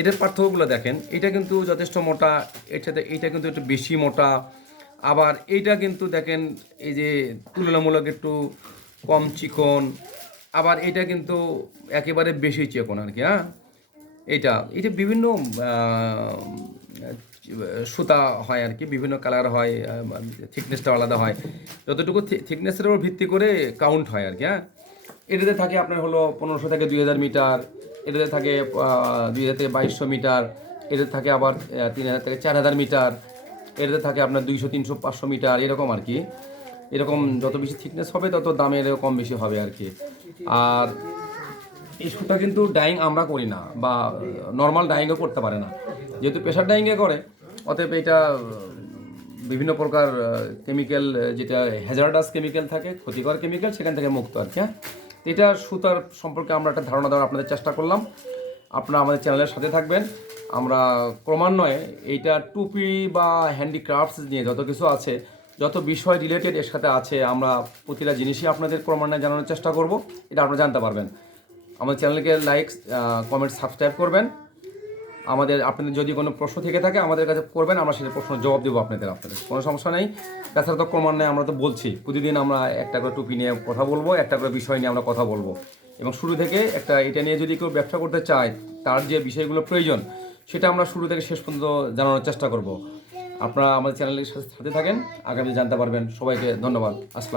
এটার পার্থক্যগুলো দেখেন, এটা কিন্তু যথেষ্ট মোটা, এর সাথে এইটা কিন্তু একটু বেশি মোটা। আবার এইটা কিন্তু দেখেন এই যে তুলনামূলক একটু কম চিকন। আবার এটা কিন্তু একেবারে বেশি চিকন আর কি, হ্যাঁ। এইটা এটা বিভিন্ন আহ, সুতা হয় আর কি, বিভিন্ন কালার হয়, থিকনেসটা আলাদা হয়, যতটুকু থিকনেসের উপর ভিত্তি করে কাউন্ট হয় আর কি, হ্যাঁ। এটাতে থাকে আপনার হলো 1500 থেকে 2000 মিটার, এটাতে থাকে 2000 থেকে 2200 মিটার, এটাতে থাকে আবার 3000 থেকে 4000 মিটার, এটাতে থাকে আপনার 200 300 500 মিটার, এরকম আর কি। এরকম যত বেশি থিকনেস হবে তত দামের কম বেশি হবে আর কি। আর এই সুতা কিন্তু ডাইং আমরা করি না, বা নর্মাল ডাইংও করতে পারে না, যেহেতু প্রেশার ডাইংয়ে করে। অতএব এটা বিভিন্ন প্রকার কেমিক্যাল, যেটা হ্যাজার্ডাস কেমিক্যাল থাকে, ক্ষতিকর কেমিক্যাল, সেখান থেকে মুক্ত আর কি, হ্যাঁ। এটা সুতার সম্পর্কে আমরা একটা ধারণা দেওয়ার আপনাদের চেষ্টা করলাম। আপনারা আমাদের চ্যানেলের সাথে থাকবেন। আমরা ক্রমান্বয়ে এইটা টুপি বা হ্যান্ডিক্রাফটস নিয়ে যত কিছু আছে, যত বিষয় রিলেটেড এর সাথে আছে, আমরা প্রতিটা জিনিসই আপনাদের ক্রমান্বয়ে জানানোর চেষ্টা করব। এটা আপনারা জানতে পারবেন। আমাদের চ্যানেলকে লাইক, কমেন্ট, সাবস্ক্রাইব করবেন। আপনাদের যদি কোনো প্রশ্ন থেকে থাকে আমাদের কাছে করবেন, আমরা সেটা প্রশ্ন জবাব দেবো আপনাদের কোনো সমস্যা নেই। তাছাড়া তো ক্রমান্বয়ে আমরা তো বলছি, প্রতিদিন আমরা একটা করে টুপি নিয়ে কথা বলবো, একটা করে বিষয় নিয়ে আমরা কথা বলবো। এবং শুরু থেকে এটা নিয়ে যদি কেউ ব্যবসা করতে চায়, তার যে বিষয়গুলো প্রয়োজন সেটা আমরা শুরু থেকে শেষ পর্যন্ত জানানোর চেষ্টা করব। আপনারা আমাদের চ্যানেলের সাথে থাকেন, আগামী জানতে পারবেন। সবাইকে ধন্যবাদ। আসসালাম।